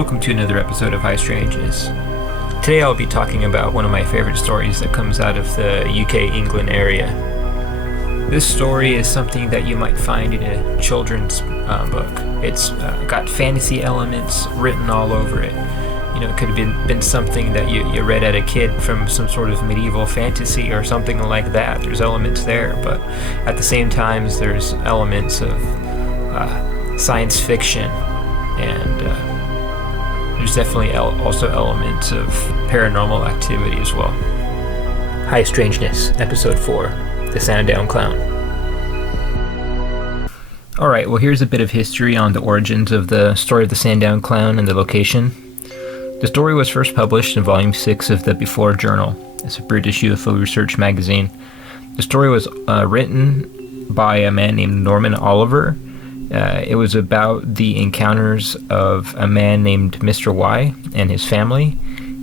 Welcome to another episode of High Strangeness. Today I'll be talking about one of my favorite stories that comes out of the UK England area. This story is something that you might find in a children's book. It's got fantasy elements written all over it. You know, it could have been something that you read as a kid from some sort of medieval fantasy or something like that. There's elements there, but at the same time there's elements of science fiction, and there's definitely also elements of paranormal activity as well. High Strangeness, Episode 4, The Sandown Clown. Alright, well here's a bit of history on the origins of the story of the Sandown Clown and the location. The story was first published in Volume 6 of the BUFORA Journal. It's a British UFO research magazine. The story was written by a man named Norman Oliver. It was about the encounters of a man named Mr. Y and his family.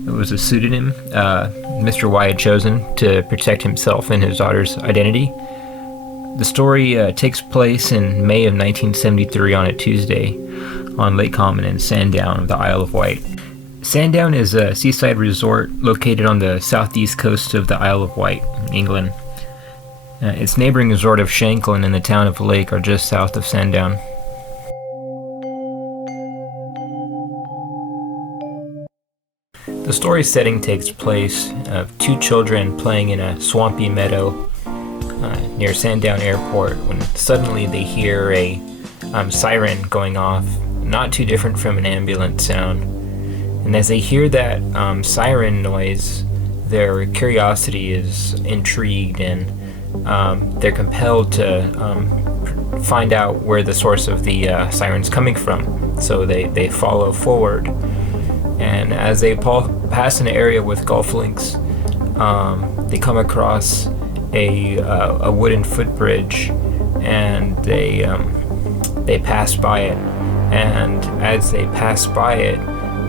It was a pseudonym Mr. Y had chosen to protect himself and his daughter's identity. The story takes place in May of 1973 on a Tuesday on Lake Common in Sandown, the Isle of Wight. Sandown is a seaside resort located on the southeast coast of the Isle of Wight, England. Its neighboring resort of Shanklin and the town of Lake are just south of Sandown. The story's setting takes place of two children playing in a swampy meadow near Sandown Airport when suddenly they hear a siren going off, not too different from an ambulance sound. And as they hear that siren noise, their curiosity is intrigued, and they're compelled to find out where the source of the siren's coming from. So they follow forward, and as they pass an area with golf links, they come across a wooden footbridge, and they pass by it. And as they pass by it,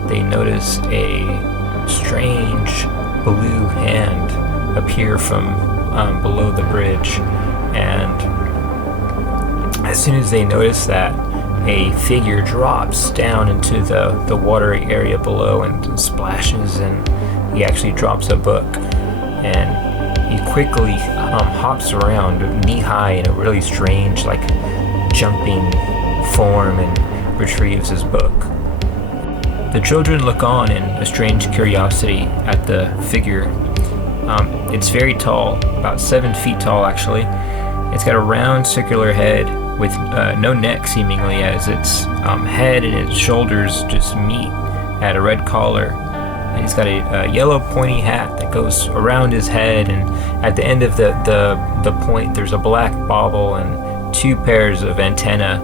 they notice a strange blue hand appear from below the bridge, and as soon as they notice that, a figure drops down into the watery area below and splashes, and he actually drops a book, and he quickly hops around knee-high in a really strange, like, jumping form and retrieves his book. The children look on in a strange curiosity at the figure. It's very tall, about 7 feet tall actually. It's got a round circular head with no neck seemingly, as its head and its shoulders just meet at a red collar. And he's got a yellow pointy hat that goes around his head, and at the end of the point there's a black bauble, and 2 pairs of antennae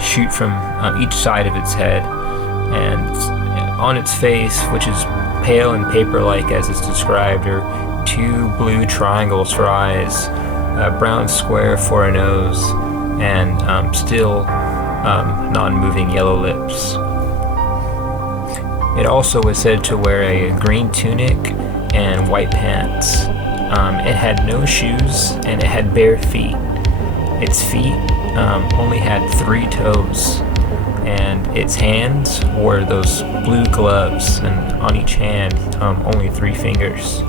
shoot from each side of its head. And on its face, which is pale and paper-like as it's described, are 2 blue triangles for eyes, a brown square for a nose, and still non-moving yellow lips. It also was said to wear a green tunic and white pants. It had no shoes, and it had bare feet. Its feet only had 3 toes, and its hands wore those blue gloves, and on each hand only 3 fingers.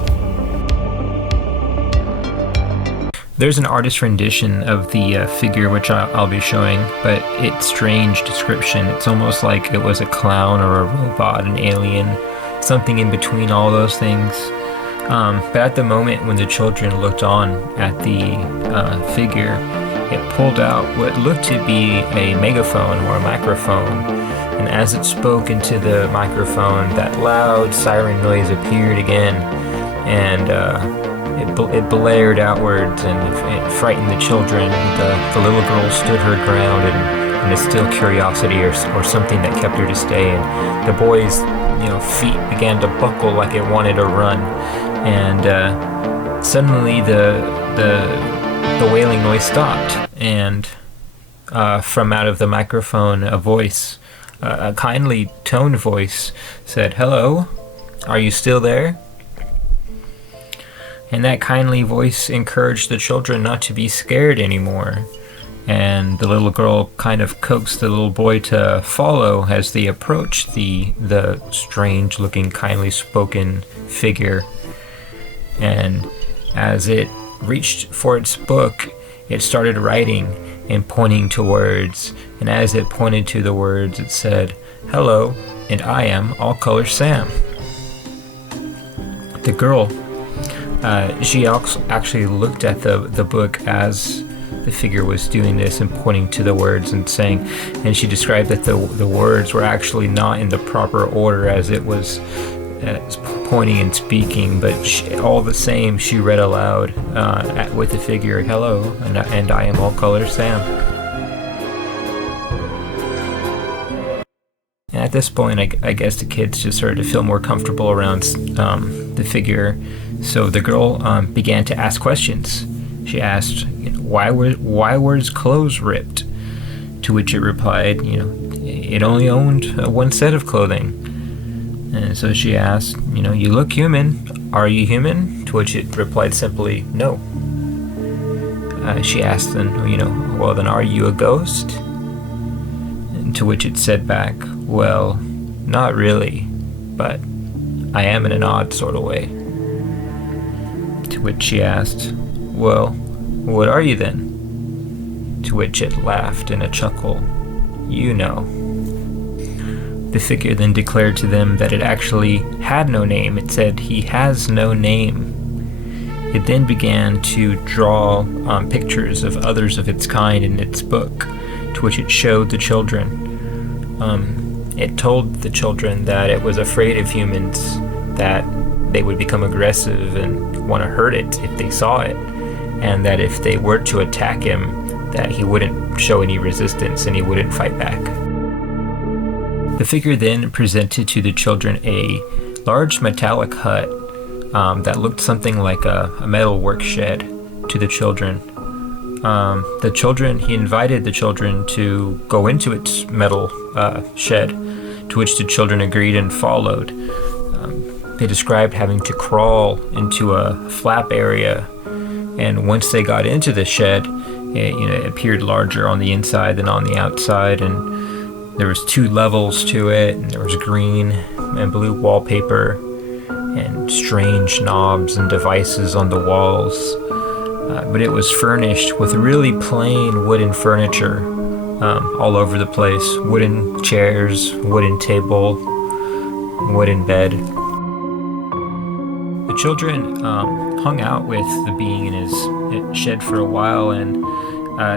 There's an artist rendition of the figure which I'll be showing, but it's strange description. It's almost like it was a clown or a robot, an alien, something in between all those things. But at the moment when the children looked on at the figure, it pulled out what looked to be a megaphone or a microphone, and as it spoke into the microphone, that loud siren noise appeared again, and it blared outwards, and it frightened the children. The little girl stood her ground, and a still curiosity or something that kept her to stay, and the boys' feet began to buckle like it wanted to run, and suddenly the wailing noise stopped, and from out of the microphone a voice, a kindly toned voice, said, "Hello, are you still there?" And that kindly voice encouraged the children not to be scared anymore. and the little girl kind of coaxed the little boy to follow as they approached the strange-looking, kindly-spoken figure. And as it reached for its book, it started writing and pointing to words. And as it pointed to the words, it said, "Hello, and I am All Color Sam." The girl, she actually looked at the book as the figure was doing this and pointing to the words and saying, and she described that the words were actually not in the proper order as it was pointing and speaking, but all the same, she read aloud with the figure, "Hello, and I am All Color Sam." And at this point, I guess the kids just started to feel more comfortable around the figure. So the girl began to ask questions. She asked, why were his clothes ripped? To which it replied, it only owned one set of clothing. And so she asked, "You look human. Are you human?" To which it replied simply, "No." She asked then, "Well, then are you a ghost?" And to which it said back, "Well, not really, but I am in an odd sort of way." To which she asked, "Well, what are you then?" To which it laughed in a chuckle, "You know." The figure then declared to them that it actually had no name. It said, "He has no name." It then began to draw pictures of others of its kind in its book, to which it showed the children. It told the children that it was afraid of humans, that they would become aggressive and want to hurt it if they saw it, and that if they were to attack him, that he wouldn't show any resistance and he wouldn't fight back. The figure then presented to the children a large metallic hut that looked something like a metal work shed to the children. He invited the children to go into its metal shed, to which the children agreed and followed. They described having to crawl into a flap area, and once they got into the shed, it appeared larger on the inside than on the outside, and there was 2 levels to it, and there was green and blue wallpaper and strange knobs and devices on the walls. But it was furnished with really plain wooden furniture all over the place. Wooden chairs, wooden table, wooden bed. The children hung out with the being in his shed for a while, and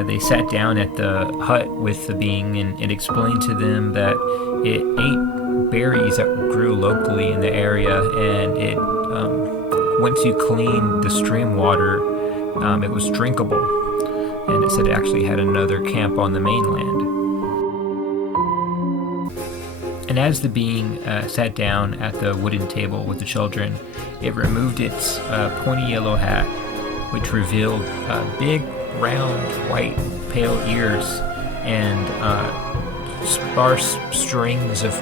they sat down at the hut with the being, and it explained to them that it ate berries that grew locally in the area, and it once you cleaned the stream water, it was drinkable. And it said it actually had another camp on the mainland. And as the being sat down at the wooden table with the children, it removed its pointy yellow hat, which revealed big, round, white, pale ears and sparse strings of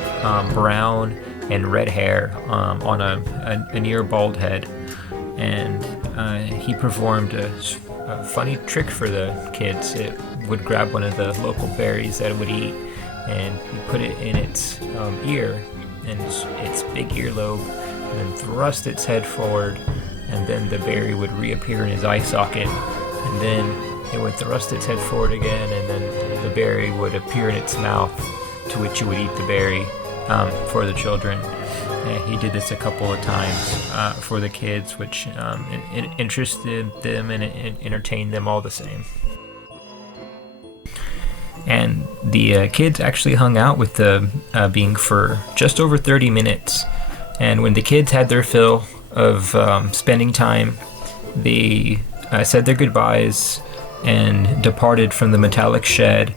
brown and red hair on a near bald head. And he performed a funny trick for the kids. It would grab one of the local berries that it would eat, and he put it in its ear, and its big earlobe, and then thrust its head forward, and then the berry would reappear in his eye socket, and then it would thrust its head forward again, and then the berry would appear in its mouth, to which you would eat the berry for the children. He did this a couple of times for the kids, which it interested them and it entertained them all the same. And the kids actually hung out with the being for just over 30 minutes. And when the kids had their fill of spending time, they said their goodbyes and departed from the metallic shed,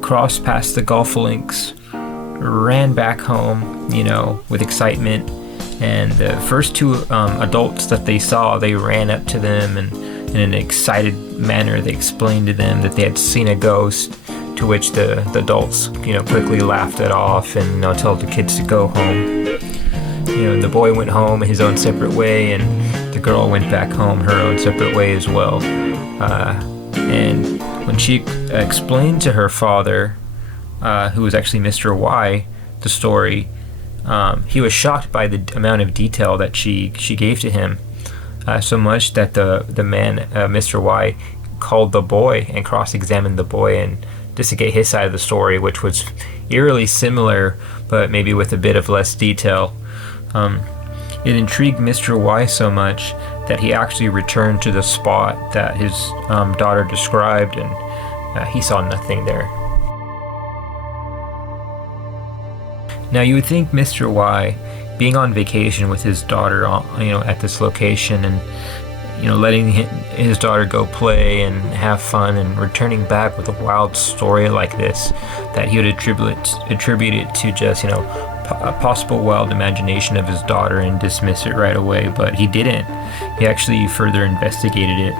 crossed past the golf links, ran back home, with excitement. And the first 2 adults that they saw, they ran up to them, and in an excited manner they explained to them that they had seen a ghost, to which the adults quickly laughed it off and told the kids to go home. The boy went home his own separate way, and the girl went back home her own separate way as well. And When she explained to her father, who was actually Mr. Y, the story, he was shocked by the amount of detail that she gave to him, so much that the man, Mr. Y, called the boy and cross-examined the boy and just to get his side of the story, which was eerily similar, but maybe with a bit of less detail. It intrigued Mr. Y so much that he actually returned to the spot that his daughter described, and he saw nothing there. Now, you would think Mr. Y, being on vacation with his daughter, at this location, and letting his daughter go play and have fun, and returning back with a wild story like this, that he would attribute it to just a possible wild imagination of his daughter and dismiss it right away. But he didn't. He actually further investigated it,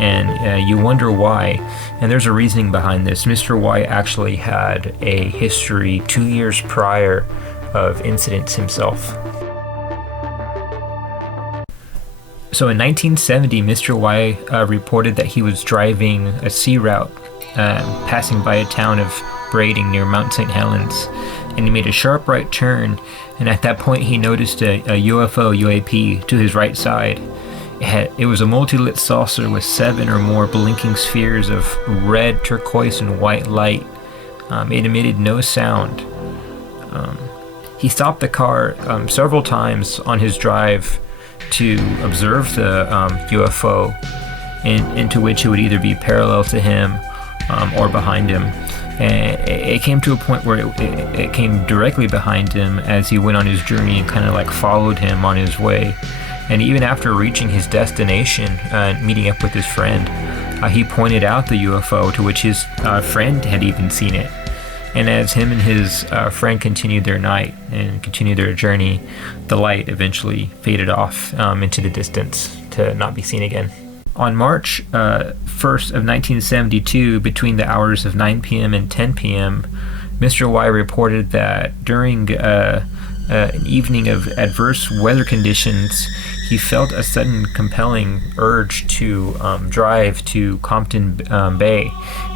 and you wonder why. And there's a reasoning behind this. Mr. Y actually had a history 2 years prior of incidents himself. So in 1970, Mr. Y reported that he was driving a sea route, passing by a town of Brading near Mount St. Helens, and he made a sharp right turn, and at that point he noticed a UFO UAP to his right side. It was a multi-lit saucer with 7 or more blinking spheres of red, turquoise, and white light. It emitted no sound. He stopped the car several times on his drive to observe the UFO, into which it would either be parallel to him or behind him. And it came to a point where it came directly behind him as he went on his journey and kind of like followed him on his way. And even after reaching his destination, meeting up with his friend, he pointed out the UFO, to which his friend had even seen it. And as him and his friend continued their night and continued their journey, the light eventually faded off into the distance to not be seen again. On March 1st of 1972, between the hours of 9 p.m. and 10 p.m., Mr. Y reported that during an evening of adverse weather conditions, he felt a sudden compelling urge to drive to Compton Bay,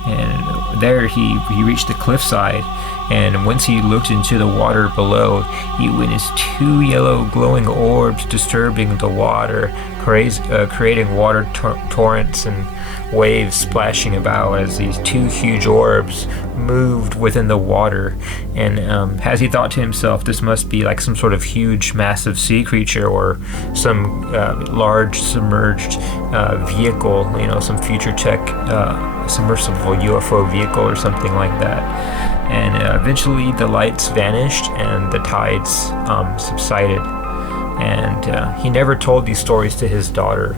and there he reached the cliffside, and once he looked into the water below, he witnessed 2 yellow glowing orbs disturbing the water, creating water torrents and waves splashing about as these 2 huge orbs moved within the water. And as he thought to himself, this must be like some sort of huge, massive sea creature or some large submerged vehicle, some future tech submersible UFO vehicle or something like that. And eventually the lights vanished and the tides subsided. And he never told these stories to his daughter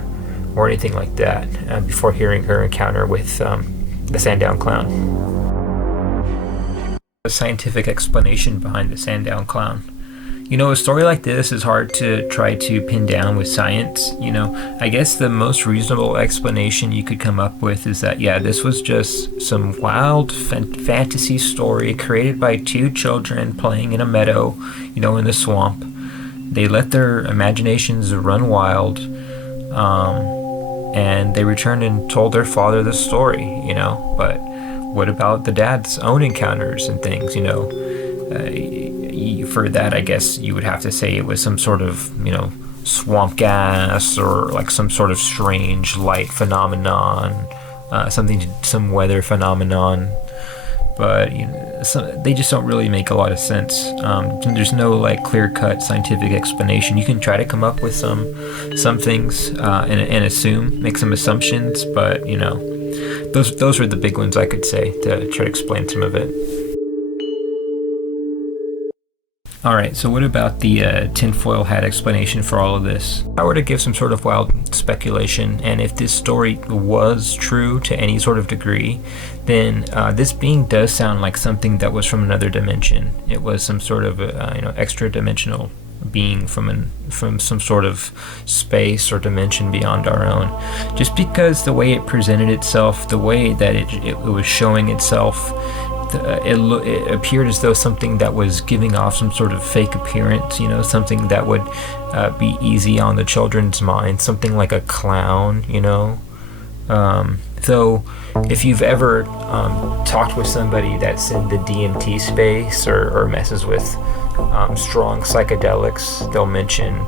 or anything like that before hearing her encounter with the Sandown Clown. The scientific explanation behind the Sandown Clown. A story like this is hard to try to pin down with science. I guess the most reasonable explanation you could come up with is that, this was just some wild fantasy story created by 2 children playing in a meadow, in the swamp. They let their imaginations run wild, and they returned and told their father the story, but what about the dad's own encounters and things, for that, I guess you would have to say it was some sort of, swamp gas or like some sort of strange light phenomenon, some weather phenomenon. But they just don't really make a lot of sense. There's no like clear-cut scientific explanation. You can try to come up with some things and assume, make some assumptions, but those were the big ones I could say to try to explain some of it. Alright, so what about the tinfoil hat explanation for all of this? If I were to give some sort of wild speculation, and if this story was true to any sort of degree, then this being does sound like something that was from another dimension. It was some sort of extra-dimensional being from some sort of space or dimension beyond our own. Just because the way it presented itself, the way that it was showing itself, it appeared as though something that was giving off some sort of fake appearance, something that would be easy on the children's mind, something like a clown, Though, if you've ever talked with somebody that's in the DMT space or messes with strong psychedelics, they'll mention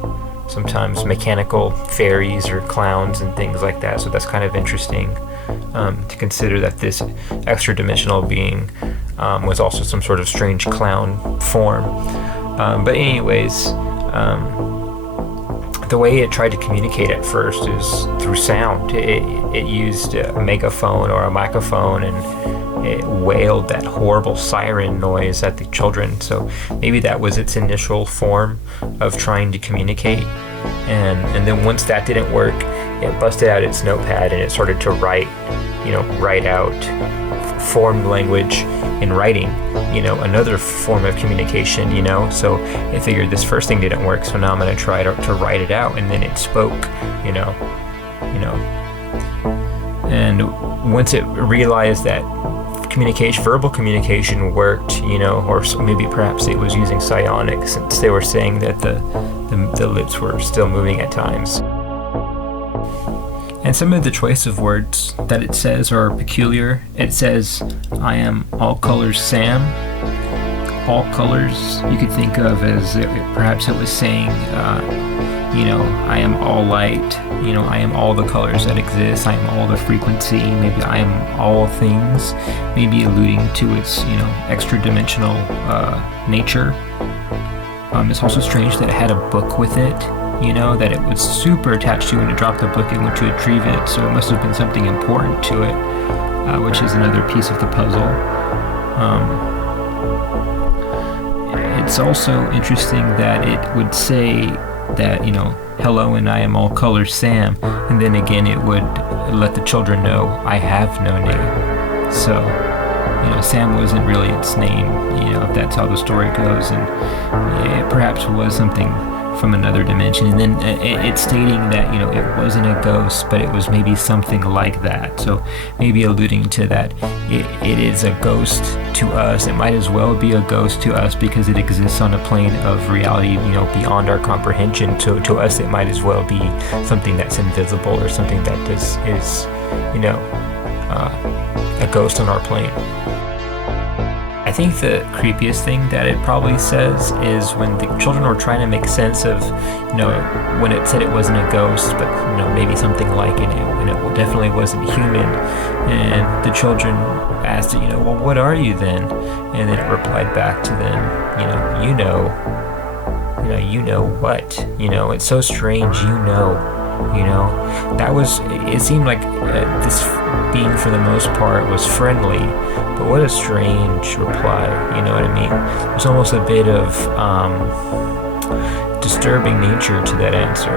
sometimes mechanical fairies or clowns and things like that. So that's kind of interesting to consider that this extra-dimensional being was also some sort of strange clown form. But anyways, the way it tried to communicate at first is through sound. It used a megaphone or a microphone, and it wailed that horrible siren noise at the children. So maybe that was its initial form of trying to communicate. And then once that didn't work, it busted out its notepad and it started to write out formed language in writing, another form of communication, so it figured this first thing didn't work, so now I'm going to try to write it out. And then it spoke, and once it realized that verbal communication worked, or maybe perhaps it was using psionics, since they were saying that the lips were still moving at times. And some of the choice of words that it says are peculiar. It says, I am all colors Sam. All colors you could think of as perhaps it was saying, I am all light. I am all the colors that exist. I am all the frequency. Maybe I am all things. Maybe alluding to its, extra-dimensional nature. It's also strange that it had a book with it. That it was super attached to when it dropped the book and went to retrieve it, so it must have been something important to it, which is another piece of the puzzle. It's also interesting that it would say that, hello and I am all colors Sam, and then again it would let the children know I have no name. So, Sam wasn't really its name, if that's how the story goes, and it perhaps was something from another dimension. And then it's stating that it wasn't a ghost, but it was maybe something like that, so maybe alluding to that it is a ghost to us. It might as well be a ghost to us because it exists on a plane of reality beyond our comprehension. So to us it might as well be something that's invisible, or something that is a ghost on our plane. I think the creepiest thing that it probably says is when the children were trying to make sense of, when it said it wasn't a ghost, but, maybe something like it, and it definitely wasn't human. And the children asked it, well, what are you then? And then it replied back to them, you know what? It's so strange, that was, it seemed like this being for the most part was friendly, but what a strange reply, you know what I mean? There's almost a bit of disturbing nature to that answer.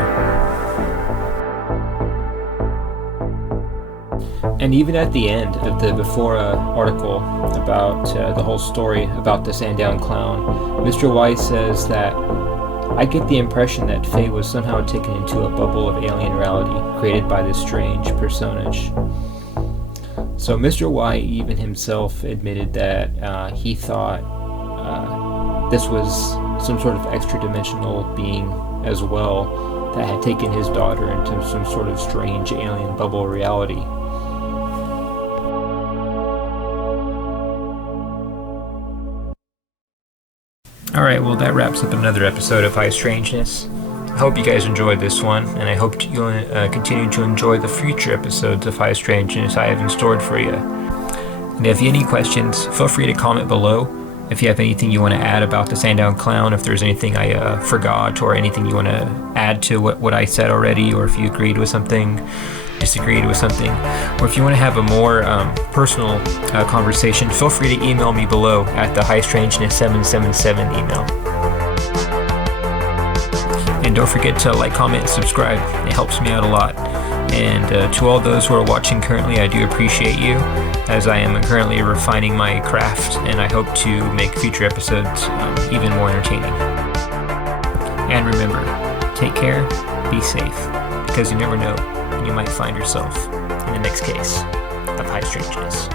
And even at the end of the BUFORA article about the whole story about the Sandown Clown, Mr. White says that I get the impression that Faye was somehow taken into a bubble of alien reality created by this strange personage. So Mr. White even himself admitted that he thought this was some sort of extra-dimensional being as well that had taken his daughter into some sort of strange alien bubble reality. Alright, well that wraps up another episode of High Strangeness. I hope you guys enjoyed this one, and I hope you'll continue to enjoy the future episodes of High Strangeness I have in store for you. And if you have any questions, feel free to comment below. If you have anything you want to add about the Sandown Clown, if there's anything I forgot, or anything you want to add to what I said already, or if you agreed with something, disagreed with something, or if you want to have a more personal conversation, feel free to email me below at the highstrangeness777 email. And don't forget to like, comment, and subscribe. It helps me out a lot. And to all those who are watching currently, I do appreciate you, as I am currently refining my craft, and I hope to make future episodes even more entertaining. And remember, take care, be safe, because you never know when you might find yourself in the next case of High Strangeness.